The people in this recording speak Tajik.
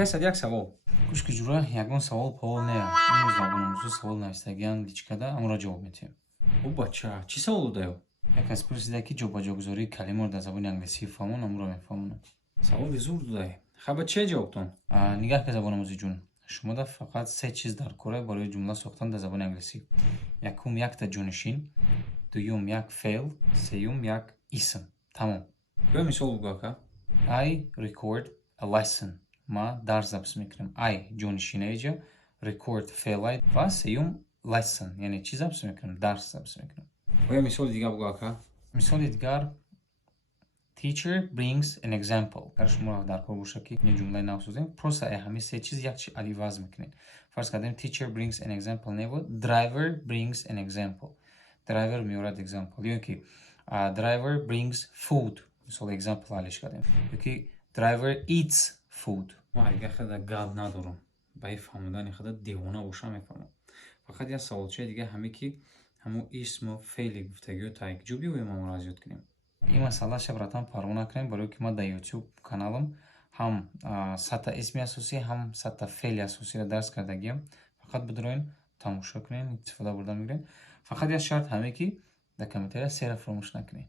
Ҳесад як савол. Кушки ҷура ягон савол павол не. Имрӯз забонамӯзу савол навистагиян личкада амро ҷавоб медиҳем. О бача, чӣ савол додаю? Як кас пурсида ки ҷобаҷогузории калимаҳо дар забони англисӣ фаҳмон амро мефаҳмонад. Саволи зур додай. Хаба чие ҷавобтон? Нигоҳ ки забонамӯзи ҷун. Шумода фақат се чиз даркора барои ҷумла сохтан дар забони англисӣ. Якум якта ҷонишин, дуюм як феъл, сеюм як исм. Тамом. Бё мисол бугӯ ака. I record a lesson. Ма дарс запис мекунам. I ҷонишинаиҷа, record феълай ва сеюм lesson, яъне чӣ запис мекунам? Дарс запис мекунам. Оя мисоли дигар бугӯ ака. Мисоли дигар teacher brings an example. Агар шумо даркор боша ки ин ҷумлаи нав созем, просто ҳамин се чиз як аливаз мекунед. Фарз кардем teacher brings an example nebo driver brings an example. Driver меорад example. Ё ки driver brings food. Мисол example ҳалиш кардем. Ё ки driver eats food. Ма агар хада гап надорам. Ба ин фаҳмидани хада девона бошам мефаҳмам. Фақат як саволчаи дигар ҳаме ки ҳамун исму феъли гуфтагиҳо таъкиҷоби ӯ мо муроҷиат зиёд кунем. Ин масъала шабрatan парвон накунем, барое ки ман дар YouTube каналам ҳам сатта исми асосӣ, ҳам сатта феъли асосиро дарс кардагиам. Фақат бидроин тамошо кунен, истифода бурда мегирен. Фақат як шарт ҳаме ки дар комментария сера фаромӯш накунед.